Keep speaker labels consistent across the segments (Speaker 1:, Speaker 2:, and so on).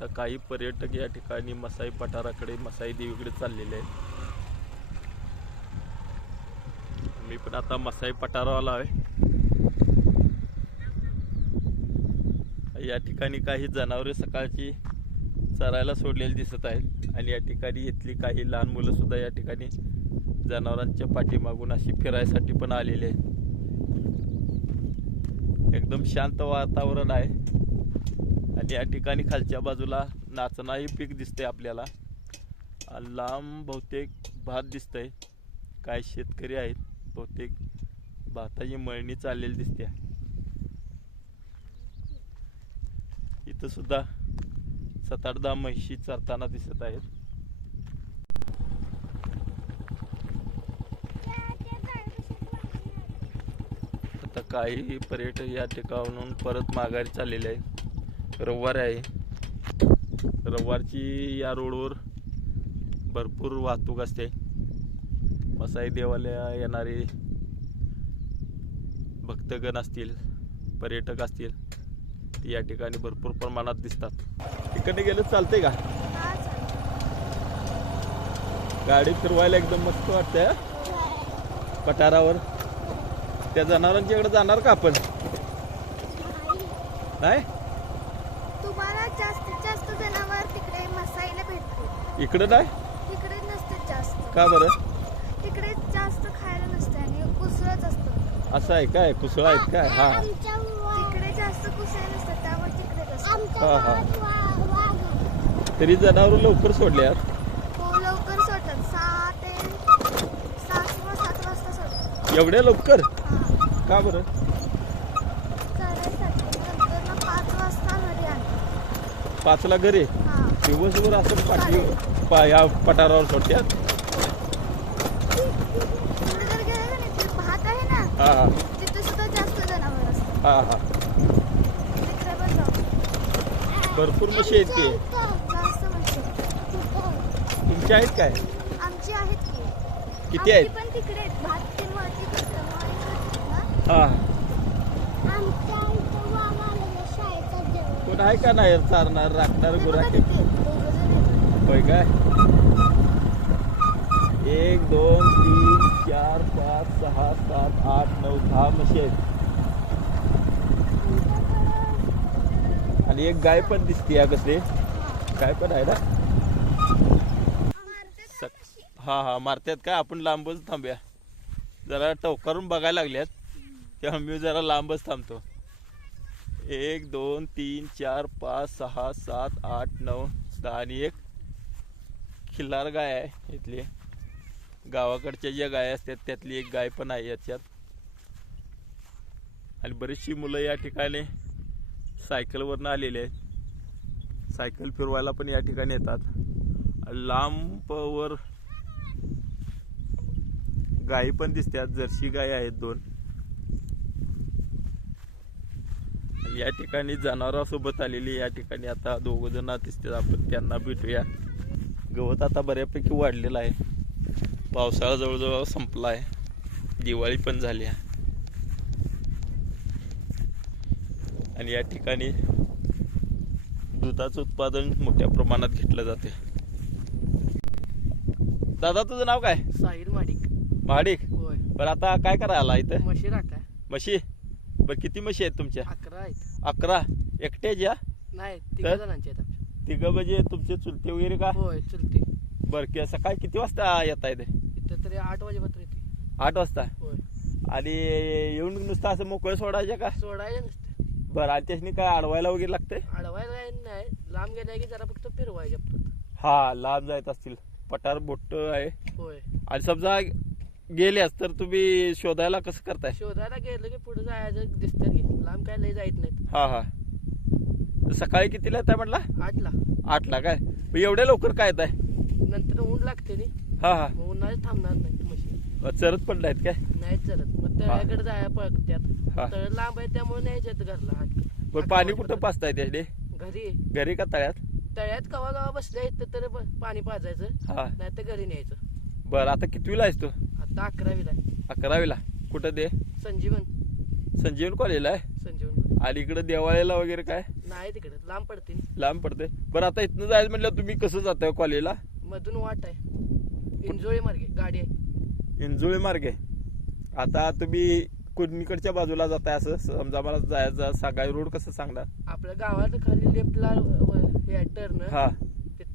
Speaker 1: आता काही पर्यटक या ठिकाणी मसाई पठाराकडे मसाई देवीकडे चाललेले आहेत. मी पण आता मसाई पठारावाला आहे. या ठिकाणी काही जनावरे सकाळची चरायला सोडलेली दिसत आहेत आणि या ठिकाणी इथली काही लहान मुलं सुद्धा या ठिकाणी जनावरांच्या पाठीमागून अशी फिरायसाठी पण आलेली आहेत. एकदम शांत वातावरण आहे. या ठिकाणी खालच्या बाजूला नाचणाही पीक दिसतंय आपल्याला. लांब बहुतेक भात दिसतंय. काय शेतकरी आहेत. बहुतेक भाताची मळणी चाललेली दिसते इथं सुद्धा सात आठ दहा म्हशी चरताना दिसत आहेत. आता काही पर्यटक या ठिकाणाहून परत माघारी चाललेले आहेत. रविवार आहे. रविवारची या रोडवर भरपूर वाहतूक असते. मसाई देवाला येणारे भक्तगण असतील पर्यटक असतील ती या ठिकाणी भरपूर प्रमाणात दिसतात. तिकडे गेलं चालते का? गाडी फिरवायला एकदम मस्त वाटतंय पठारावर. त्या जनावरांच्याकडे जाणार का आपण? नाही
Speaker 2: तुम्हाला जास्तीत जास्त जनावर तिकडे मसाईला भेटते
Speaker 1: इकडं नाही?
Speaker 2: तिकडे नसते जास्त.
Speaker 1: का बरं?
Speaker 2: तिकडे जास्त खायला नसते आणि कुसळच असतं.
Speaker 1: असं आहे काय? कुसळ आहेत काय? हा.
Speaker 2: तिकडे जास्त कुसळ नसतं त्यामुळे तिकडे असतं
Speaker 1: हा हा. तरी जनावर लवकर सोडले यार
Speaker 2: हो लवकर सोडतात. सहा ते सहा किंवा सात वाजता सोडतात.
Speaker 1: एवढ्या लवकर?
Speaker 2: हा.
Speaker 1: का बरं?
Speaker 2: चरायसाठी नंतर ना पाच वाजता घरी आणतात.
Speaker 1: पाचला घरी? दिवसभर असं पाठी पा या पठारावर सोडत्यात
Speaker 2: पुढे जर गेलं का ते भात आहे ना
Speaker 1: हा हा
Speaker 2: तिथे सुद्धा जास्त जनावर असतात
Speaker 1: हा हा
Speaker 2: तिकडे पण जाऊ
Speaker 1: भरपूर मशी आहेत ते
Speaker 2: जास्त म्हणजे
Speaker 1: तुमच्या आहेत काय
Speaker 2: आमची आहेत की
Speaker 1: किती आहेत?
Speaker 2: पण तिकडे आहेत. भात ते ना.
Speaker 1: हा
Speaker 2: आमच्या इथं
Speaker 1: कोण आहे का नाही चारणार राखणार गुराखी
Speaker 2: तिथे,
Speaker 1: होय काय? एक दोन तीन चार पाच सहा सात आठ नऊ दहा म्हशी आहेत. आणि एक गाय पण दिसते या कसली. गाय पण आहे ना? स- हा हा मारतात काय? आपण लांबच थांबूया. जरा टवकारून बघायला लागल्यात. तेव्हा मी जरा लांबच थांबतो. एक दोन तीन चार पाच सहा सात आठ नऊ दहा आणि एक. खिल्लार गाय आहे इथली. गावाकडच्या ज्या गाय असतात त्यातली एक गाय पण आहे याच्यात. आणि बरीचशी मुलं या ठिकाणी सायकलवरनं आलेली आहेत. सायकल फिरवायला पण या ठिकाणी येतात. लांबवर गायी पण दिसतात जर्सी गाय आहेत दोन. या ठिकाणी जनावरांसोबत आलेली या ठिकाणी आता दोघ जण दिसतात आपण त्यांना भेटूया. गवत आता बऱ्यापैकी वाढलेलं आहे. पावसाळा जवळजवळ संपला आहे दिवाळी पण झाली आहे. आणि या ठिकाणी दुधाचं उत्पादन मोठ्या प्रमाणात घेतलं जाते. दादा तुझं नाव काय?
Speaker 3: साहिल माडिक.
Speaker 1: महाडिक
Speaker 3: होय.
Speaker 1: बरं आता काय करायला इथं?
Speaker 3: म्हशी राखाय
Speaker 1: म्हशी? बरं किती म्हशी आहेत तुमच्या?
Speaker 3: अकरा आहेत.
Speaker 1: अकरा? एकट्याच या?
Speaker 3: नाही तिघ
Speaker 1: तर?
Speaker 3: जणांचे आहेत.
Speaker 1: तिघं म्हणजे तुमचे चुलते वगैरे का?
Speaker 3: होय चुलते.
Speaker 1: बरं की सकाळी किती वाजता येत आहे ते?
Speaker 3: इथं तरी आठ वाजेपर्यंत येते.
Speaker 1: आठ वाजता?
Speaker 3: होय.
Speaker 1: आणि येऊन नुसतं असं मोकळं सोडायचं का?
Speaker 3: सोडायला नसते.
Speaker 1: बरं आणि त्याच्यानी काय अडवायला वगैरे लागतंय?
Speaker 3: अडवायला नाही. लांब गेल्या की जरा फक्त फिरवायच्या परत.
Speaker 1: हा लांब जायत असतील. पठार बोट आहे.
Speaker 3: होय.
Speaker 1: आणि समजा गेल्यास तर तुम्ही शोधायला कसं करताय?
Speaker 3: शोधायला गेलं की पुढे जायचं दिसतं की. लांब काय लय जायत नाहीत.
Speaker 1: हा हा. सकाळी कितीला येत आहे म्हटलं?
Speaker 3: आठला.
Speaker 1: आठला काय? मग एवढ्या लवकर काय येत आहे
Speaker 3: नंतर ऊन लागते नी.
Speaker 1: हा हा.
Speaker 3: मग उन्हाळ्यात थांबणार नाही ती म्हशी.
Speaker 1: मग चरत पण नाहीत काय?
Speaker 3: नाही चलत मग तळ्याकडे जायला पळत्यात. तळ लांब आहे त्यामुळे नाही येत घरला.
Speaker 1: पाणी
Speaker 3: वाजेपर्यंत.
Speaker 1: कुठं पाचताय त्याचे
Speaker 3: घरी.
Speaker 1: घरी का तळ्यात?
Speaker 3: तळ्यात कवा कवा बसल्या इथं तर ब- पाणी पाजायचं.
Speaker 1: हा.
Speaker 3: नाही तर घरी न्यायचं.
Speaker 1: बरं आता कितवीला आहेस तू?
Speaker 3: आता अकरावीला आहे.
Speaker 1: अकरावीला. कुठं दे
Speaker 3: संजीवन.
Speaker 1: संजीवन कॉलेजला आहे? इकडे देवाळ्याला वगैरे काय?
Speaker 3: नाही तिकडे लांब पडते
Speaker 1: लांब पडते. बरं आता इथनं जायचं म्हटलं तुम्ही कसं जाताय कॉलेजला?
Speaker 3: मधून वाट आहे. इंजोळी मार्गे गाडी आहे.
Speaker 1: इंजुळे मार्गे. आता तुम्ही कुणीकडच्या बाजूला जाताय असं? समजा मला जायचं सकाळी रोड कसं सांगणार?
Speaker 3: आपल्या गावात खाली लेफ्टला हे टर्न.
Speaker 1: हा.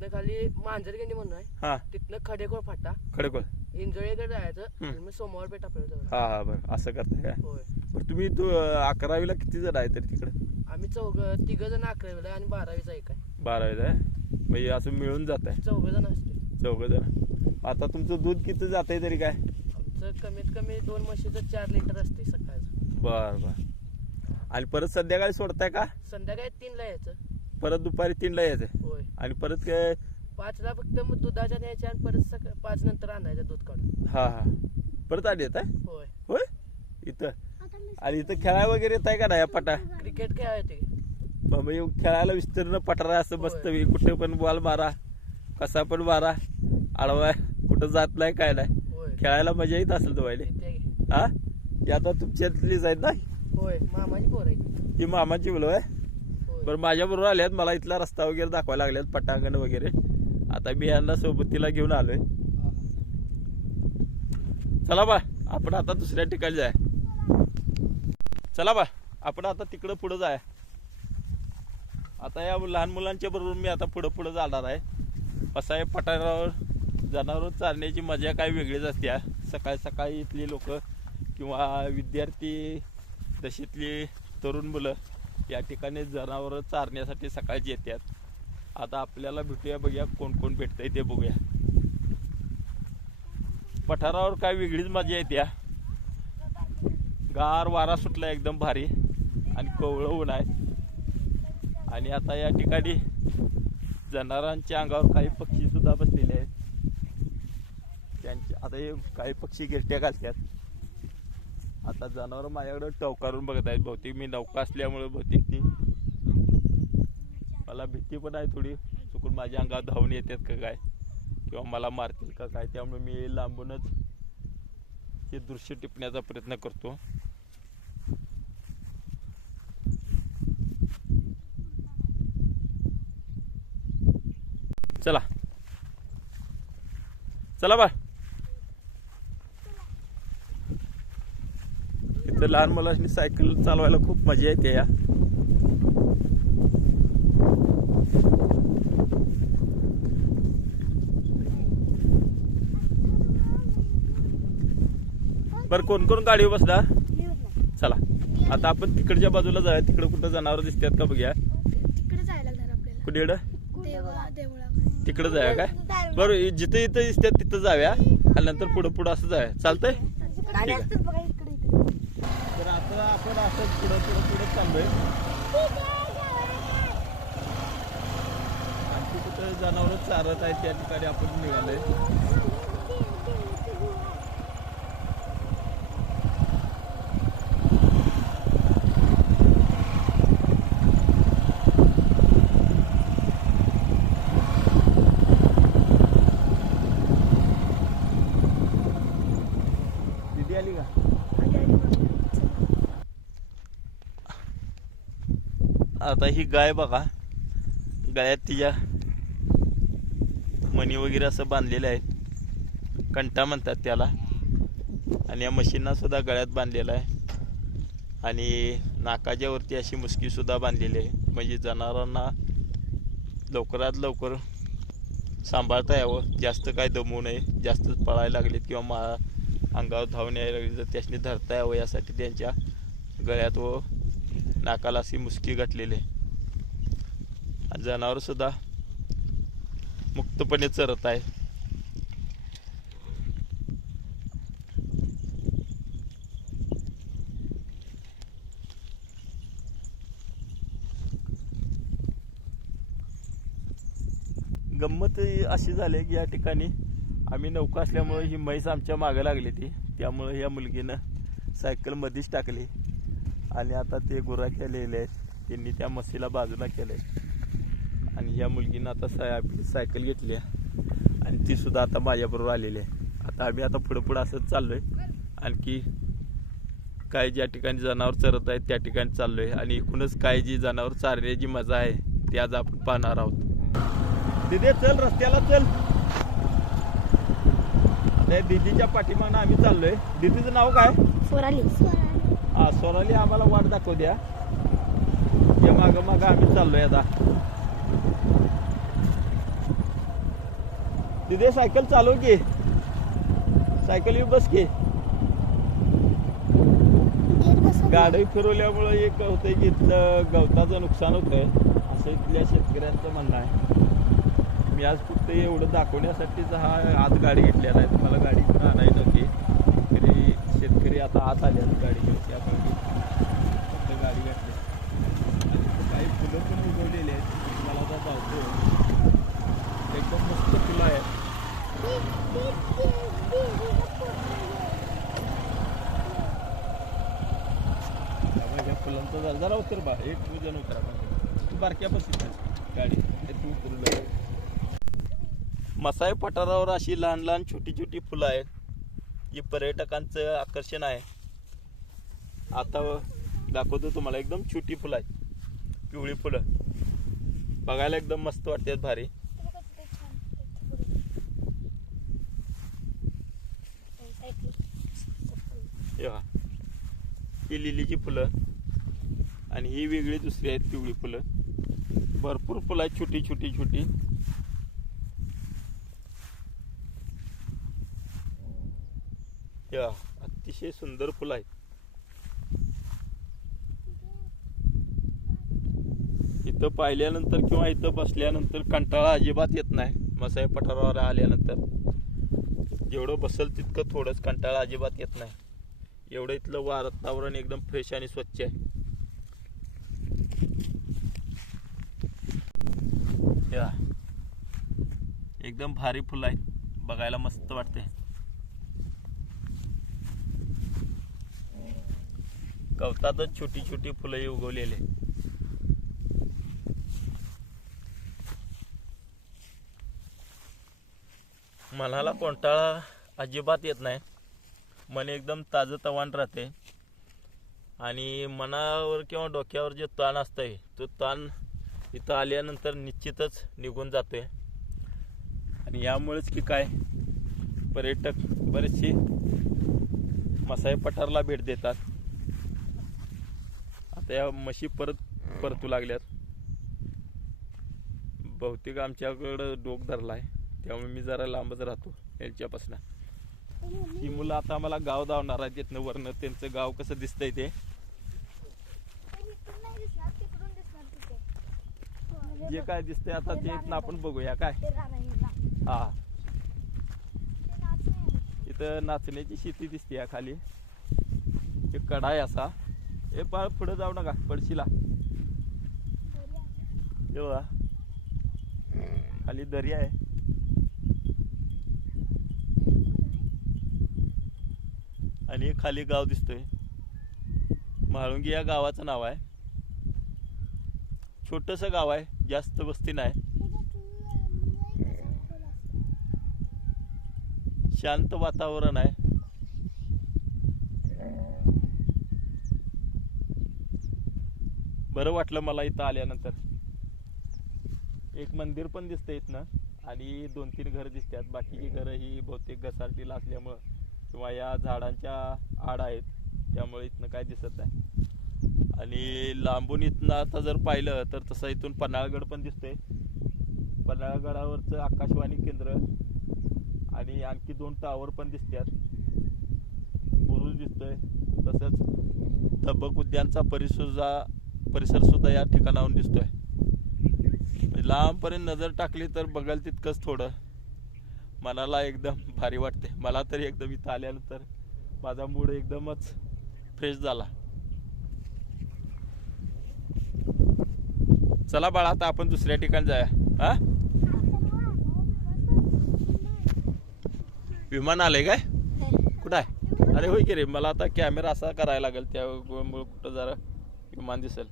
Speaker 3: तिथनं खाली मांजरगंडी म्हणून आहे.
Speaker 1: हा.
Speaker 3: तिथनं खडेकोळ फाटा.
Speaker 1: खडकोळ
Speaker 3: इंजोळीकडे जायचं. आणि मग सोमवार पेठ आपल्याला.
Speaker 1: हा हा बरं. असं करताय काय?
Speaker 3: होय.
Speaker 1: बरं तुम्ही तू अं, अकरावीला किती जण आहे तरी तिकडे?
Speaker 3: आम्ही चौघ तिघ जण अकरावीला आहे आणि बारावीचा एक आहे.
Speaker 1: बारावीला आहे? म्हणजे असं मिळून जात आहे
Speaker 3: चौघ जण असते
Speaker 1: चौघ जण. आता तुमचं दूध किती जात आहे तरी काय?
Speaker 3: आमचं कमीत कमी दोन म्हशीचं चार लिटर असते सकाळचं.
Speaker 1: बर बर. आणि परत संध्याकाळी सोडताय का?
Speaker 3: संध्याकाळी तीनला यायचं.
Speaker 1: परत दुपारी तीनला यायचं
Speaker 3: होय.
Speaker 1: आणि परत काय?
Speaker 3: पाचला फक्त मग दुधाच्या न्यायच्या आणि परत सकाळ पाच नंतर आणायचं दूध काढून.
Speaker 1: हा हा. परत आली येत
Speaker 3: होय.
Speaker 1: होय? इथं?
Speaker 2: मी
Speaker 1: आणि इथं खेळायला वगैरे येत आहे का नाही या पटा?
Speaker 3: क्रिकेट खेळायचे
Speaker 1: मग हे खेळायला विस्तीर्ण पठार असं. मस्त कुठे पण बॉल मारा कसा पण मारा आडवाय कुठं जात नाही काय नाही.
Speaker 3: होय.
Speaker 1: खेळायला मजा येत असेल तुम्हाला.
Speaker 3: आहे.
Speaker 1: हा? ही आता तुमच्यातलीच आहेत ना?
Speaker 3: होय. मामाची पोर आहे
Speaker 1: ही मामाची मुलं आहे
Speaker 3: होय?
Speaker 1: बरं माझ्याबरोबर आल्यात. मला इथला रस्ता वगैरे दाखवायला लागल्यात पटांगण वगैरे. आता मी यांना सोबतीला घेऊन आलोय. चला बा आपण आता दुसऱ्या ठिकाणी जाय. चला बा आपण आता तिकडं पुढं जाय. आता या लहान मुलांच्या बरोबर मी आता पुढं पुढं जाणार आहे. असं आहे पठारावर जनावर चालण्याची मजा काय वेगळीच असते सकाळी सकाळी इथली लोक किंवा विद्यार्थी तशीतली तरुण मुलं. या ठिकाणी जनावरं चारण्यासाठी सकाळची येतात. आता आपल्याला भेटूया बघूया कोण कोण भेटतंय ते बघूया. पठारावर काय वेगळीच मजा येते गार वारा सुटला एकदम भारी. आणि कोवळं ऊन आहे. आणि आता या ठिकाणी जनावरांच्या अंगावर काही पक्षी सुद्धा बसलेले आहेत. त्यांचे आता हे काही पक्षी गिरट्या घालतात. आता जनावर माझ्याकडे टवकारून बघत आहेत बहुतेक मी नौका असल्यामुळे बहुतेक ती मला भीती पण आहे थोडी. चुकून माझ्या अंगात धावून येतात का काय? किंवा मला मारतील का काय? त्यामुळे मी लांबूनच हे दृश्य टिपण्याचा प्रयत्न करतो. चला. चला बा इथं लहान मुलांनी सायकल चालवायला खूप मजा येते या. बर कोण कोण गाडीवर बसला? चला आता आपण तिकडच्या बाजूला जाऊया. तिकडे कुठं जनावर दिसतात का बघूया. कुठे तिकडे जाऊया काय? बरं जिथं इथं दिसतात तिथं जाऊया. आणि नंतर पुढं पुढं असं जाऊया. चालतंय
Speaker 2: गाडी
Speaker 1: आहे.
Speaker 2: असतात बघा इकडे इकडे
Speaker 1: तर आता आपण असं पुढं पुढं पुढं चाललोय. आणखी कुठं जनावर चारत आहेत त्या ठिकाणी आपण निघालोय. आता ही गाय बघा. गायात तिच्या मणी वगैरे असं बांधलेलं आहे कंटा म्हणतात त्याला. आणि या मशीनना सुद्धा गळ्यात बांधलेला आहे. आणि नाकाच्यावरती अशी मुसकीसुद्धा बांधलेली आहे. म्हणजे जनावरांना लवकरात लवकर सांभाळता यावं. जास्त काय दमवू नये. जास्त पळायला लागलेत किंवा मा अंगावर धावून यायला लागले तर त्याच्यानी धरता यावं यासाठी त्यांच्या गळ्यात व नाकाला अशी मुसकी गाठलेली आहे. जनावर सुद्धा मुक्तपणे चरत आहे. गंमत अशी झाली की या ठिकाणी आम्ही नौका असल्यामुळे ही म्हैस आमच्या मागं लागली ती त्यामुळे या मुलगीनं सायकल मध्येच टाकली. आणि आता ते गुरा केलेले आहेत. त्यांनी त्या मसीला बाजूला केले आणि या मुलगीनं आता साय आपली सायकल घेतली आहे. आणि ती सुद्धा आता माझ्याबरोबर आलेली आहे. आता आम्ही आता पुढं पुढं असंच चाललोय. आणखी काय ज्या ठिकाणी जनावर चरत आहेत त्या ठिकाणी चाललोय. आणि एकूणच काय जी जनावर चारण्याची मजा आहे ती आज आपण पाहणार आहोत. दिदे चल रस्त्याला चल. त्या दिदीच्या पाठीमागं आम्ही चाललोय. दिदीचं नाव काय?
Speaker 2: सोराली.
Speaker 1: सोनाली आम्हाला वाट दाखवू द्या. हे माग माग आम्ही चाललोय आता. तिथे सायकल चालव की. सायकल येऊ बस की. गाडी फिरवल्यामुळं एक होतंय की इथलं गवताचं नुकसान होतंय. असं इथल्या शेतकऱ्यांचं म्हणणं आहे. मी आज फक्त एवढं दाखवण्यासाठीच हा आज गाडी घेतलेला आहे. तुम्हाला गाडी पण आणायची नव्हती आत आले आहेत गाडी घेऊन. त्या गाडी फक्त गाडी घातली. आणि काही फुलं पण उगवलेली आहेत. मला आता पावतो एकदम मस्त फुलं आहेत. ह्या फुलांचा जरा जरा उतर बा. एक तू जण उतरा म्हणजे तू बारक्या बसून गाडी. तू उतरू मसाई पठारावर अशी लहान लहान छोटी छोटी फुलं आहेत. जी पर्यटकांचं आकर्षण आहे. आता दाखवतो तुम्हाला एकदम छोटी फुलं आहेत. पिवळी फुलं. बघायला एकदम मस्त वाटतात भारी. ही लिलीची फुलं आणि ही वेगळी दुसरी आहेत पिवळी फुलं. भरपूर फुलं आहेत छोटी छोटी छोटी. या अतिशय सुंदर फुलं आहेत. इथं पाहिल्यानंतर किंवा इथं बसल्यानंतर कंटाळा अजिबात येत नाही. मसाई पठारावर आल्यानंतर. जेवढं बसल तितकं थोडंच कंटाळा अजिबात येत नाही. एवढं इथलं वातावरण एकदम फ्रेश आणि स्वच्छ आहे. एकदम भारी फुलं आहेत. बघायला मस्त वाटते गवतातच छोटी छोटी फुलं आहे मनाला कोणताळा अजिबात येत नाही. मन एकदम ताजं तवान राहते. आणि मनावर किंवा डोक्यावर जे ताण असतंय तो ताण इथं आल्यानंतर निश्चितच निघून जातोय. आणि यामुळेच की काय पर्यटक बरेचसे मसाई पठारला भेट देतात. आता या म्हशी परत परतू लागल्यात. बहुतेक आमच्याकडं डोक धरला आहे त्यामुळे मी जरा लांबच राहतो यांच्यापासून. ही मुलं आता आम्हाला गाव धावणार आहेत तिथनं वरनं त्यांचं गाव कसं दिसतंय ते. जे काय दिसतंय आता ते इथनं आपण बघूया काय. हा. इथं नाचण्याची शेती दिसते या खाली. एक कडा आहे असा. हे पाळ पुढे जाऊ नका पडशीला. बघा. खाली दर्या आहे. आणि एक खाली गाव दिसतोय. म्हाळुंगी या गावाचं नाव आहे. छोटस गाव आहे जास्त वस्ती नाही. शांत वातावरण आहे. बरं वाटलं मला इथं आल्यानंतर. एक मंदिर पण दिसतंय इथनं. आणि दोन तीन घरं दिसतात. बाकीची घरं ही बहुतेक घसारटीला असल्यामुळं. किंवा या झाडांच्या आड आहेत त्यामुळे इथनं काय दिसत नाही. आणि लांबून इथनं आता जर पाहिलं तर तसं इथून पन्हाळगड पण दिसतंय. पन्हाळगडावरचं आकाशवाणी केंद्र आणि आणखी दोन टावर पण दिसतात बुरुज दिसतोय. तसंच धबक उद्यानचा परिसुद्धा परिसर सुद्धा या ठिकाणाहून दिसतोय. लांबपर्यंत नजर टाकली तर बघाल तितकंच थोडं. मनाला एकदम भारी वाटते. मला तरी एकदम इथं आल्यानंतर माझा मूड एकदमच फ्रेश झाला. चला बाळा आता आपण दुसऱ्या ठिकाणी जाऊया. हा? विमान आलंय काय? कुठं आहे? अरे होय की रे मला आता कॅमेरा असा करायला लागेल त्यामुळे कुठं जरा विमान दिसेल.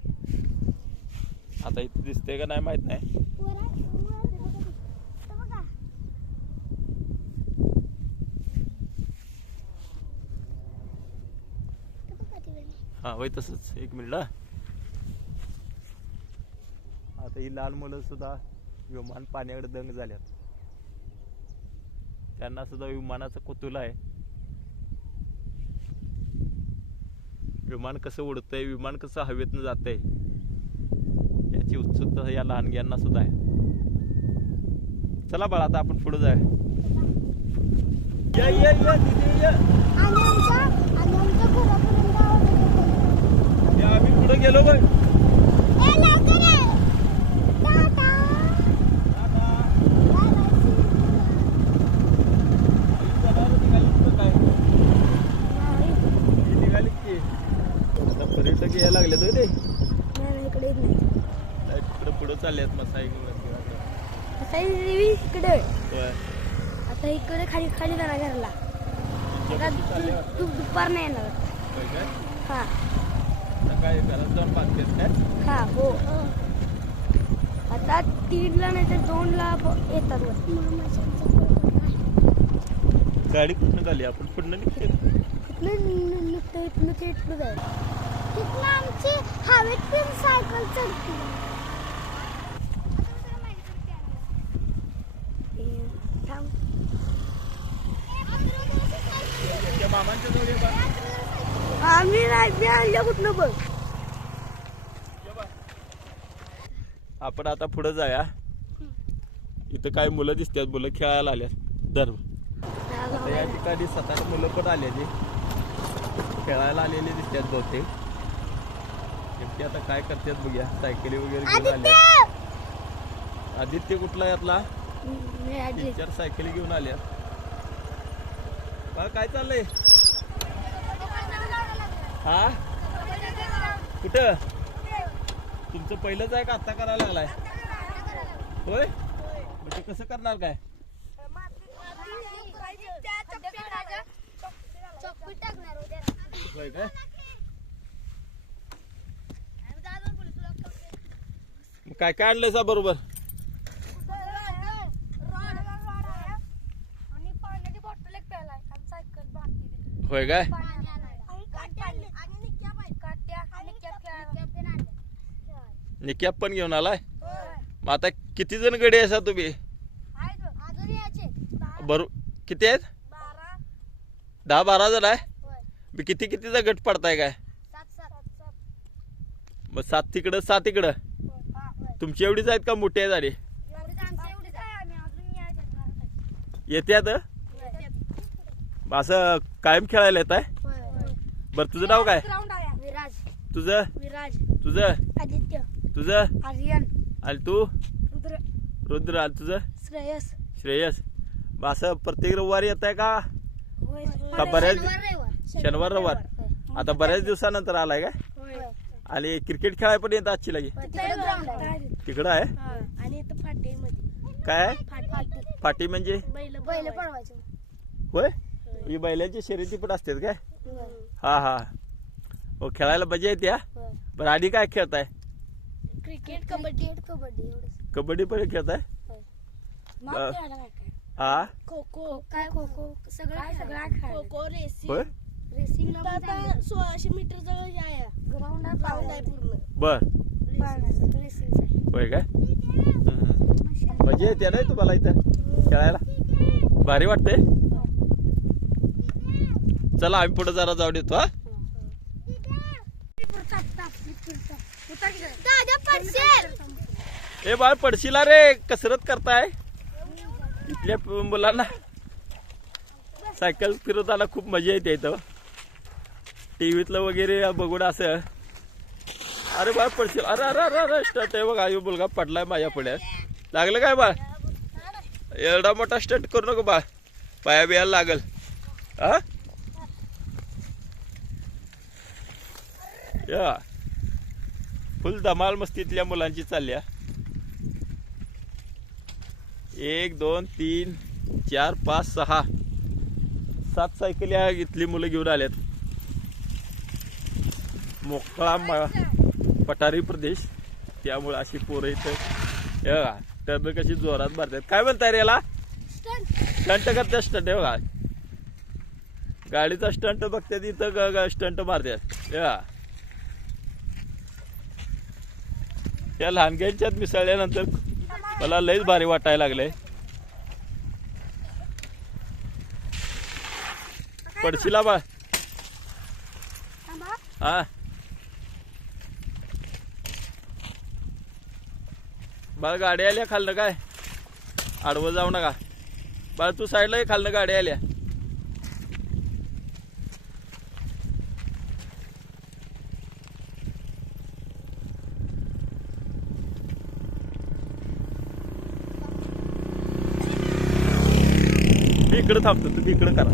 Speaker 1: आता इथे दिसते का नाही माहीत नाही. होय तसंच. एक मिनिट हा. आता ही लहान मुलं सुद्धा विमान पाण्याकडे दंग झाल्यात. त्यांना सुद्धा विमानाचं कुतूल आहे. विमान कसं उडतंय विमान कसं हवेतनं जातंय याची उत्सुकता या लहानग्यांना सुद्धा आहे. चला बाळा आता आपण पुढे जाऊया या या या दीदी या
Speaker 2: आणि आमच्या आणि आमच्या घरापर्यंत आवडतं.
Speaker 1: या आम्ही पुढे गेलो बघ
Speaker 2: ए, लवकर ये. टाटा. नाही,
Speaker 1: पर्यटक यायला लागले तर ते
Speaker 2: नाही, इकडे येत नाही.
Speaker 1: तिकडे पुढे चाललेत मग सायकल
Speaker 2: आता ही इकडे आता इकडे खाली खाली जाणार घरला आता दु- दु- दुपार नाही येणार हा
Speaker 1: काय घरात जाऊन बांधतेस काय
Speaker 2: हा हो आता तीनला नाही तर दोनला येतात.
Speaker 1: गाडी कुठनं झाली आपण पुढनं निघते.
Speaker 2: इथनं ते तिथनं आमची हवेत पण सायकल चढते.
Speaker 1: बा.
Speaker 2: आम्ही नाही मी कुठनं बघ.
Speaker 1: आपण आता पुढे जाऊया. इथं काय मुलं दिसतात मुलं खेळायला आल्यात. दर आता या ठिकाणी सात आठ मुलं पण आलेली खेळायला आलेली दिसतात बहुतेक. नेमकी आता काय करतात बघूया. सायकली वगैरे घेऊन आल्या आदित्य कुठला यातला तीन चार सायकली घेऊन आल्या बा, काय चाललंय? हा? कुठं? तुमचं पहिलंच आहे का आत्ता करायला लागलाय? होय? मग ते कसं करणार काय? होय काय मग काय काय आणलंय सा बरोबर?
Speaker 2: आणि पाण्याची बॉटल एक प्यायला आणि सायकल बाकी
Speaker 1: होय काय निकॅप पण घेऊन आलाय? मग आता किती जण गडी असा तुम्ही? बरो. किती आहेत? दहा बारा जण आहे? मी किती कितीचा गट पडताय काय? मग सात तिकडं सात इकडं. तुमची एवढीच आहेत का मोठी आहे. झाली येते आता? मग असं कायम खेळायला येत आहे? बरं तुझं नाव काय?
Speaker 2: विराज.
Speaker 1: तुझं?
Speaker 2: विराज.
Speaker 1: तुझं?
Speaker 2: आदित्य.
Speaker 1: तुझं?
Speaker 2: आर्यन.
Speaker 1: आणि तू
Speaker 2: रुद्र.
Speaker 1: रुद्र आणि तुझं
Speaker 2: श्रेयस.
Speaker 1: श्रेयस. मग असं प्रत्येक रविवारी येत आहे का का बऱ्याच
Speaker 2: शनिवार रविवार.
Speaker 1: शनिवार रविवार. आता बऱ्याच दिवसानंतर आलाय काय आणि क्रिकेट खेळाय पण येत आजची लगी.
Speaker 2: तिकडे आहे? आणि
Speaker 1: काय?
Speaker 2: फाटी.
Speaker 1: पाटी म्हणजे?
Speaker 2: बैल बैल पळवायचे.
Speaker 1: होय? ही बैलांची शर्यती पण असतात काय? हा हा. हो खेळायला मजा येते हा. बरं आधी काय खेळताय?
Speaker 2: क्रिकेट कबड्डी. कबड्डी एवढंच.
Speaker 1: कबड्डी पण खेळताय
Speaker 2: नाव खेळायला काय काय
Speaker 1: हा?
Speaker 2: खो खो काय खो खो सगळं सगळं खो खो रेसिंग.
Speaker 1: होय?
Speaker 2: रेसिंग सोळाशे मीटर जवळ आहे. ग्राउंड आहे ग्राउंड आहे पूर्ण.
Speaker 1: बर.
Speaker 2: रेसिंग
Speaker 1: होय काय? हम्म. मजा येते नाही तुम्हाला इथं? खेळायला? भारी वाटते चला आम्ही पुढे जरा जाऊ देतो हा.
Speaker 2: दादा पडशील.
Speaker 1: ए बाळ पडशीला रे कसरत करताय. इथल्या मुलांना सायकल फिरवताना खूप मजा येते इथं. टीव्हीतलं वगैरे बघून असं. अरे बाळ पडशील. अरे अरे अरे अरे स्टंट आहे बघा. मुलगा पडलाय माझ्या पुढ्यात लागलं काय बाळ? एवढा मोठा स्टंट करू नको बाळ. पाया बियाला लागल. हा? या. फुल धमाल मस्तीतल्या मुलांची चालल्या. एक दोन तीन चार पाच सहा. सात सायकली आहे, इथली मुलं घेऊन आल्यात. मोकळा म- पठारी प्रदेश. त्यामुळे अशी पोरं इथं हे बघा टर्न कशी जोरात मारतात काय म्हणताय रे याला? स्टंट. करतात स्टंट. हे बघा. गाडीचा स्टंट बघतात इथं स्टंट मारतात हे त्या लहानग्यांच्यात मिसळल्यानंतर मला लयच भारी वाटायला लागलंय. पडशीला बा. हा. बाळ गाडी आल्या खाल्लं काय? आडवं जाऊ नका. बाळ तू साईडला खाल्लं गाडी आल्या. इकडे थांबतो तू इकडे करा.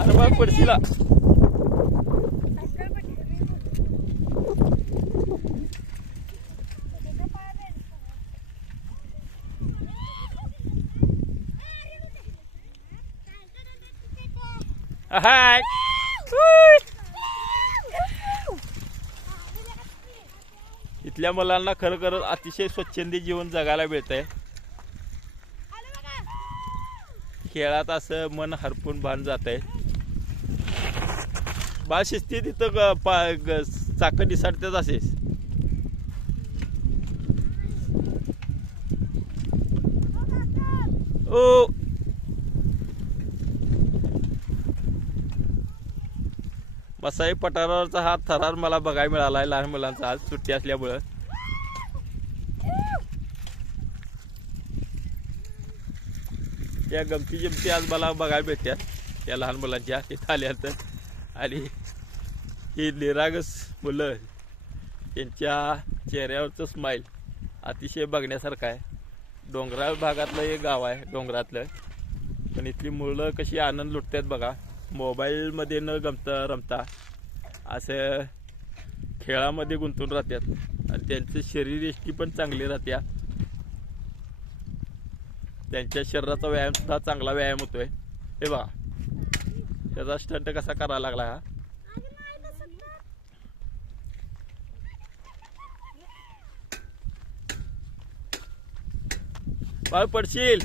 Speaker 1: अरे बाळ पडशीला. हाय इथल्या मुलांना खरं खरं अतिशय स्वच्छंदी जीवन जगायला मिळत आहे खेळात असं मन हरपून भान जात आहे बाळ शिस्ती तिथं ग- पा ग- निसाडतेच ओ. मसाई पठारावरचा हा थरार मला बघायला मिळाला आहे लहान मुलांचा. आज सुट्टी असल्यामुळं. त्या गमती जमती आज मला बघायला भेटतात. या लहान मुलांच्या इथं तर आणि ही निरागस मुलं त्यांच्या चेहऱ्यावरचं स्माईल अतिशय बघण्यासारखं आहे. डोंगराळ भागातलं एक गाव आहे डोंगरातलं. पण इथली मुलं कशी आनंद लुटतात बघा. मोबाईलमध्ये न गमता रमता असं खेळामध्ये गुंतून राहतात. आणि त्यांचं शरीरयष्टी पण चांगली राहत्या. त्यांच्या शरीराचा व्यायाम सुद्धा चांगला व्यायाम होतोय. हे बघा. त्याचा स्टंट कसा करायला लागला हा? बाळ पडशील.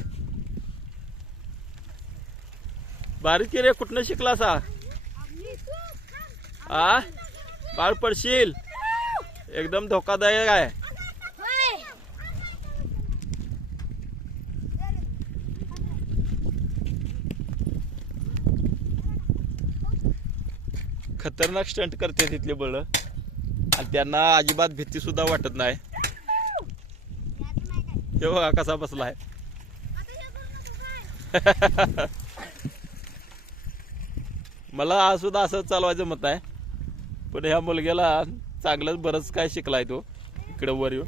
Speaker 1: बारीक रे कुठनं शिकला सा? आ? बाळ पडशील. एकदम धोकादायक आहे. खतरनाक स्टंट करते तिथले बळ. आणि त्यांना अजिबात भीती सुद्धा वाटत नाही. हे बघा कसा बसला आहे. मला आज सुद्धा असं चालवायचं मत आहे पण ह्या मुलग्याला चांगलंच बरंच काय शिकलाय तो. इकडं वर येऊन.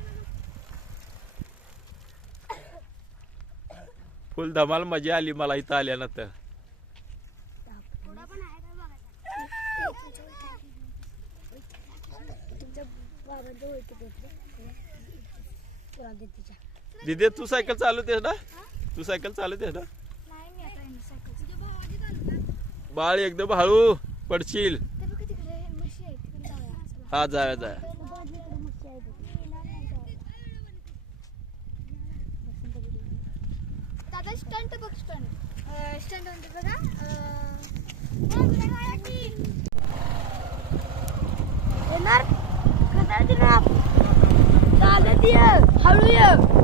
Speaker 1: फुल धमाल मजा आली मला इथं आल्यानंतर
Speaker 2: थोडा पण आहे का बघायचा? तुमच्या बाबांच्या ओळखीत होते. तुला दे तिच्या.
Speaker 1: दिदे तू सायकल चालवतेस ना तू सायकल चालवतेस ना
Speaker 2: नाही मी आता यांनी सायकल.
Speaker 1: बाळ एकदम हळू पडशील. हा जाया जाया
Speaker 2: स्टंट बघ स्टंट स्टंट म्हणजे बघा येणार चालत ये हळू ये